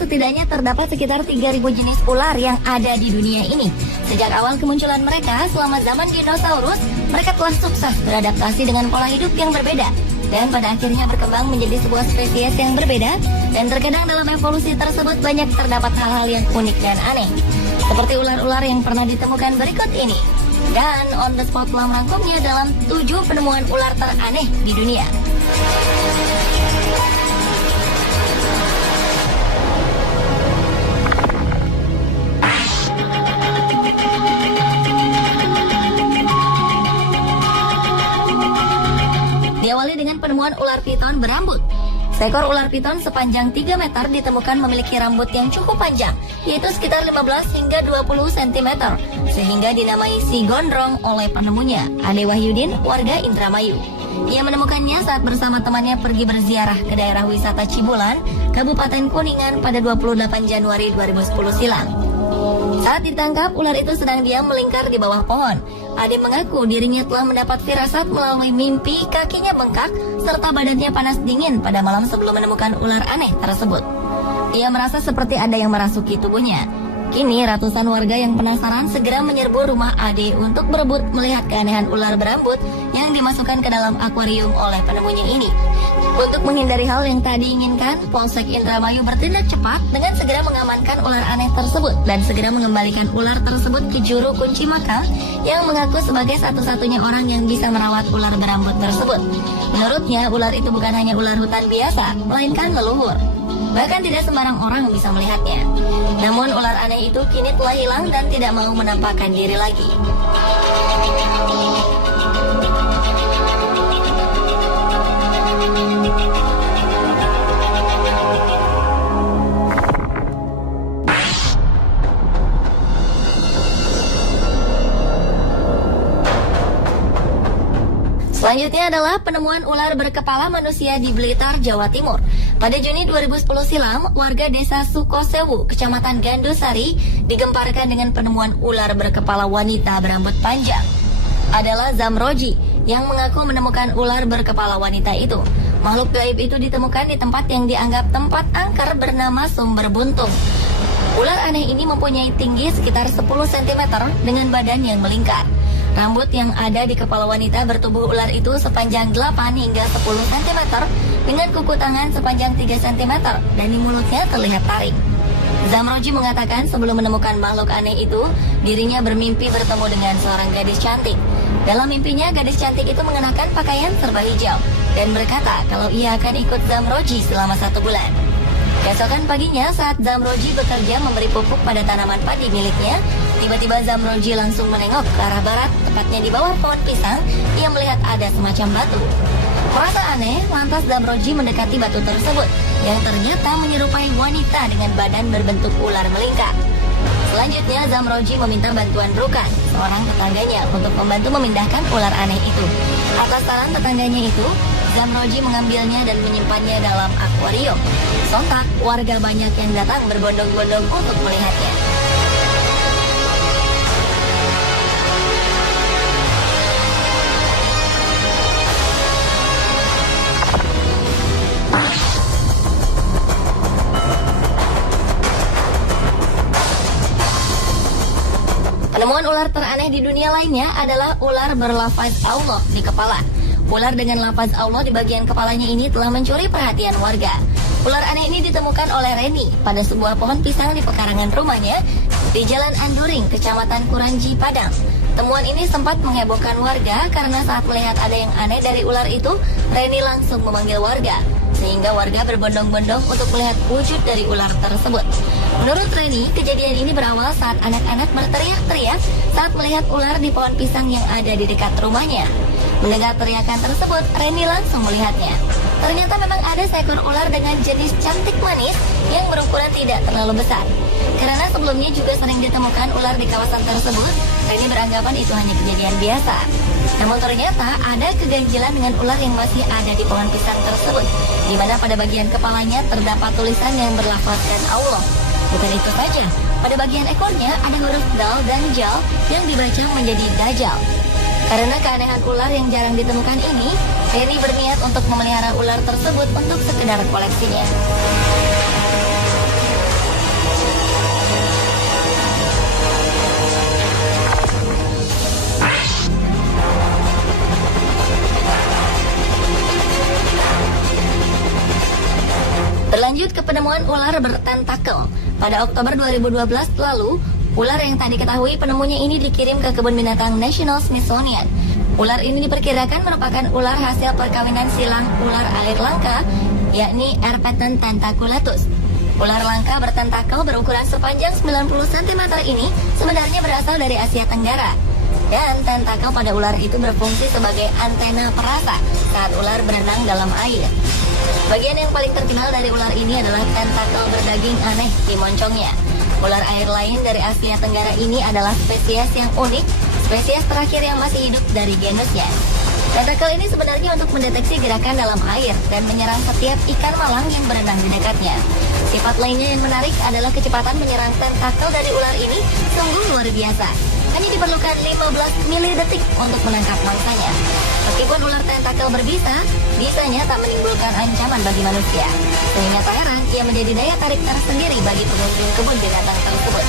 setidaknya terdapat sekitar 3.000 jenis ular yang ada di dunia ini. Sejak awal kemunculan mereka selama zaman dinosaurus, mereka telah sukses beradaptasi dengan pola hidup yang berbeda. Dan pada akhirnya berkembang menjadi sebuah spesies yang berbeda. Dan terkadang dalam evolusi tersebut banyak terdapat hal-hal yang unik dan aneh. Seperti ular-ular yang pernah ditemukan berikut ini. Dan On The Spot telah merangkumnya dalam 7 penemuan ular teraneh di dunia. Diawali dengan penemuan ular piton berambut. Seekor ular piton sepanjang 3 meter ditemukan memiliki rambut yang cukup panjang, yaitu sekitar 15 hingga 20 cm, sehingga dinamai si gondrong oleh penemunya, Ade Wahyudin, warga Indramayu. Ia menemukannya saat bersama temannya pergi berziarah ke daerah wisata Cibulan, Kabupaten Kuningan pada 28 Januari 2010 silam. Saat ditangkap, ular itu sedang diam melingkar di bawah pohon. Ade mengaku dirinya telah mendapat firasat melalui mimpi kakinya bengkak serta badannya panas dingin pada malam sebelum menemukan ular aneh tersebut. Ia merasa seperti ada yang merasuki tubuhnya. Kini ratusan warga yang penasaran segera menyerbu rumah Ade untuk berebut melihat keanehan ular berambut yang dimasukkan ke dalam akuarium oleh penemunya ini. Untuk menghindari hal yang tak diinginkan, Polsek Indramayu bertindak cepat dengan segera mengamankan ular aneh tersebut dan segera mengembalikan ular tersebut ke juru kunci makam yang mengaku sebagai satu-satunya orang yang bisa merawat ular berambut tersebut. Menurutnya, ular itu bukan hanya ular hutan biasa, melainkan leluhur. Bahkan tidak sembarang orang bisa melihatnya. Namun ular aneh itu kini telah hilang dan tidak mau menampakkan diri lagi. Selanjutnya adalah penemuan ular berkepala manusia di Blitar, Jawa Timur. Pada Juni 2010 silam, warga desa Sukosewu, Kecamatan Gandusari, digemparkan dengan penemuan ular berkepala wanita berambut panjang. Adalah Zamroji yang mengaku menemukan ular berkepala wanita itu. Makhluk gaib itu ditemukan di tempat yang dianggap tempat angker bernama Sumber Buntung. Ular aneh ini mempunyai tinggi sekitar 10 cm dengan badan yang melingkar. Rambut yang ada di kepala wanita bertubuh ular itu sepanjang 8 hingga 10 cm dengan kuku tangan sepanjang 3 cm dan di mulutnya terlihat taring. Zamroji mengatakan sebelum menemukan makhluk aneh itu, dirinya bermimpi bertemu dengan seorang gadis cantik. Dalam mimpinya, gadis cantik itu mengenakan pakaian serba hijau dan berkata kalau ia akan ikut Zamroji selama 1 bulan. Keesokan paginya saat Zamroji bekerja memberi pupuk pada tanaman padi miliknya, tiba-tiba Zamroji langsung menengok ke arah barat, tepatnya di bawah pohon pisang. Ia melihat ada semacam batu. Merasa aneh, lantas Zamroji mendekati batu tersebut, yang ternyata menyerupai wanita dengan badan berbentuk ular melingkar. Selanjutnya Zamroji meminta bantuan Rukan, seorang tetangganya, untuk membantu memindahkan ular aneh itu. Atas saran tetangganya itu, Zamroji mengambilnya dan menyimpannya dalam akuarium. Sontak, warga banyak yang datang berbondong-bondong untuk melihatnya. Penemuan ular teraneh di dunia lainnya adalah ular berlafaz Allah di kepala. Ular dengan lafaz Allah di bagian kepalanya ini telah mencuri perhatian warga. Ular aneh ini ditemukan oleh Reni pada sebuah pohon pisang di pekarangan rumahnya di Jalan Anduring, Kecamatan Kuranji, Padang. Temuan ini sempat menghebohkan warga karena saat melihat ada yang aneh dari ular itu, Reni langsung memanggil warga, sehingga warga berbondong-bondong untuk melihat wujud dari ular tersebut. Menurut Reni, kejadian ini berawal saat anak-anak berteriak-teriak saat melihat ular di pohon pisang yang ada di dekat rumahnya. Mendengar teriakan tersebut, Reni langsung melihatnya. Ternyata memang ada seekor ular dengan jenis cantik manis yang berukuran tidak terlalu besar. Karena sebelumnya juga sering ditemukan ular di kawasan tersebut, Reni beranggapan itu hanya kejadian biasa. Namun ternyata ada keganjilan dengan ular yang masih ada di pohon pisang tersebut, di mana pada bagian kepalanya terdapat tulisan yang berlafazkan Allah. Bukan itu saja, pada bagian ekornya ada huruf dal dan jal yang dibaca menjadi Dajjal. Karena keanehan ular yang jarang ditemukan ini, Reni berniat untuk memelihara ular tersebut untuk sekedar koleksinya. ke penemuan ular bertentakel. Pada Oktober 2012 lalu, ular yang tak diketahui penemunya ini dikirim ke Kebun Binatang National Smithsonian. Ular ini diperkirakan merupakan ular hasil perkawinan silang ular air langka, yakni Erpeton tentaculatus. Ular langka bertentakel berukuran sepanjang 90 cm ini sebenarnya berasal dari Asia Tenggara. Dan tentakel pada ular itu berfungsi sebagai antena perasa saat ular berenang dalam air. Bagian yang paling terkenal dari ular ini adalah tentakel berdaging aneh di moncongnya. Ular air lain dari Asia Tenggara ini adalah spesies yang unik, spesies terakhir yang masih hidup dari genusnya. Tentakel ini sebenarnya untuk mendeteksi gerakan dalam air dan menyerang setiap ikan malang yang berenang di dekatnya. Sifat lainnya yang menarik adalah kecepatan menyerang tentakel dari ular ini sungguh luar biasa. Hanya diperlukan 15 milidetik untuk menangkap mangsanya. Meskipun ular tentakel berbisa, bisanya tak menimbulkan ancaman bagi manusia. Sehingga tak heran ia menjadi daya tarik tersendiri bagi pengunjung kebun binatang tersebut.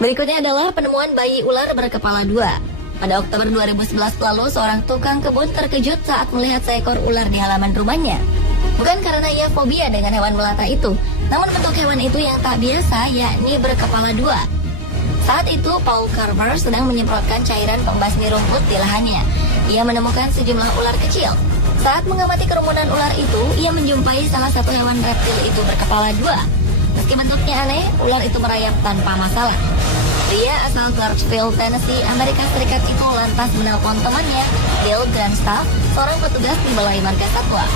Berikutnya adalah penemuan bayi ular berkepala dua. Pada Oktober 2011 lalu, seorang tukang kebun terkejut saat melihat seekor ular di halaman rumahnya. Bukan karena ia fobia dengan hewan melata itu, namun bentuk hewan itu yang tak biasa, yakni berkepala dua. Saat itu, Paul Carver sedang menyemprotkan cairan pembasmi rumput di lahannya. Ia menemukan sejumlah ular kecil. Saat mengamati kerumunan ular itu, ia menjumpai salah satu hewan reptil itu berkepala dua. Meski bentuknya aneh, ular itu merayap tanpa masalah. Pria asal Clarksville, Tennessee, Amerika Serikat itu lantas menelpon temannya, Bill Grandstaff, seorang petugas di Balai Marga Satwa.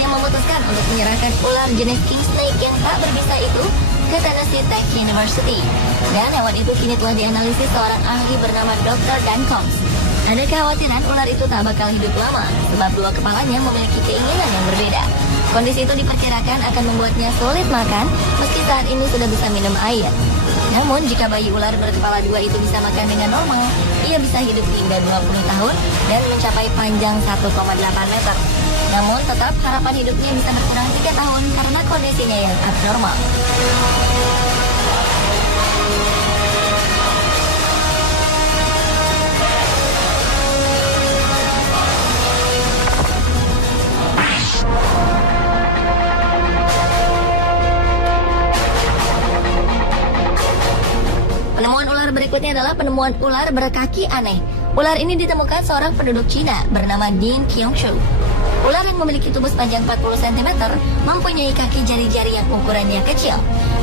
Ia memutuskan untuk menyerahkan ular jenis king snake yang tak berbisa itu ke Tennessee Tech University. Dan hewan itu kini telah dianalisis seorang ahli bernama Dr. Dan Combs. Ada kekhawatiran ular itu tak bakal hidup lama, sebab dua kepalanya memiliki keinginan yang berbeda. Kondisi itu diperkirakan akan membuatnya sulit makan, meski saat ini sudah bisa minum air. Namun, jika bayi ular berkepala dua itu bisa makan dengan normal, ia bisa hidup hingga 20 tahun dan mencapai panjang 1,8 meter. Namun, tetap harapan hidupnya bisa berkurang 3 tahun karena kondisinya yang abnormal. Penemuan ular berikutnya adalah penemuan ular berkaki aneh. Ular ini ditemukan seorang penduduk Cina bernama Dean Qiangshu. Ular yang memiliki tubuh sepanjang 40 cm mempunyai kaki jari-jari yang ukurannya kecil.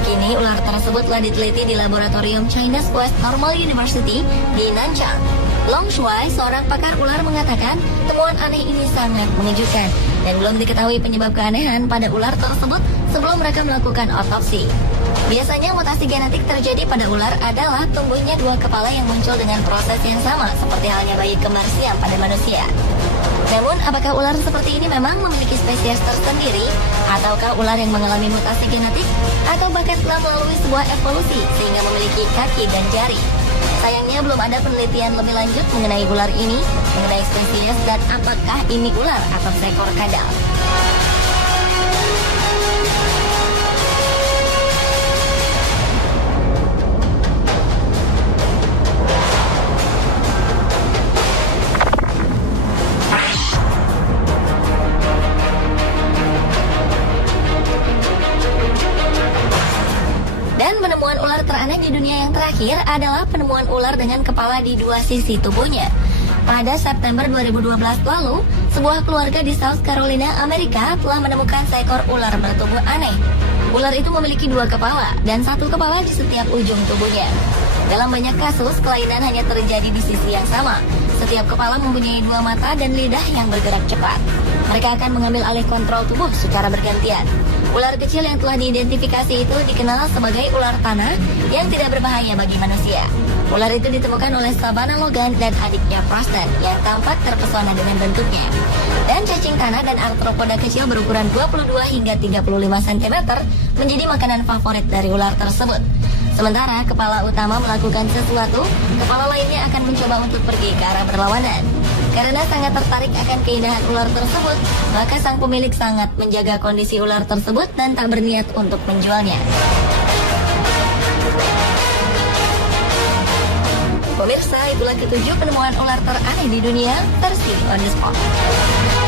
Kini ular tersebut telah diteliti di laboratorium China's West Normal University di Nanchang. Long Shuai, seorang pakar ular, mengatakan temuan aneh ini sangat mengejutkan dan belum diketahui penyebab keanehan pada ular tersebut sebelum mereka melakukan otopsi. Biasanya mutasi genetik terjadi pada ular adalah tumbuhnya dua kepala yang muncul dengan proses yang sama seperti halnya bayi kembar siam pada manusia. Namun, apakah ular seperti ini memang memiliki spesies tersendiri? Ataukah ular yang mengalami mutasi genetik? Atau bahkan telah melalui sebuah evolusi sehingga memiliki kaki dan jari? Sayangnya belum ada penelitian lebih lanjut mengenai ular ini, mengenai spesies dan apakah ini ular atau seekor kadal. Dan penemuan ular teraneh di dunia yang terakhir adalah penemuan ular dengan kepala di dua sisi tubuhnya. Pada September 2012 lalu, sebuah keluarga di South Carolina, Amerika telah menemukan seekor ular bertubuh aneh. Ular itu memiliki dua kepala dan satu kepala di setiap ujung tubuhnya. Dalam banyak kasus, kelainan hanya terjadi di sisi yang sama. Setiap kepala mempunyai dua mata dan lidah yang bergerak cepat. Mereka akan mengambil alih kontrol tubuh secara bergantian. Ular kecil yang telah diidentifikasi itu dikenal sebagai ular tanah yang tidak berbahaya bagi manusia. Ular itu ditemukan oleh Savannah Logan dan adiknya Preston yang tampak terpesona dengan bentuknya. Dan cacing tanah dan arthropoda kecil berukuran 22 hingga 35 cm menjadi makanan favorit dari ular tersebut. Sementara kepala utama melakukan sesuatu, kepala lainnya akan mencoba untuk pergi ke arah berlawanan. Karena sangat tertarik akan keindahan ular tersebut, maka sang pemilik sangat menjaga kondisi ular tersebut dan tak berniat untuk menjualnya. Pemirsa, itulah ketujuh penemuan ular teraneh di dunia versi On The Spot.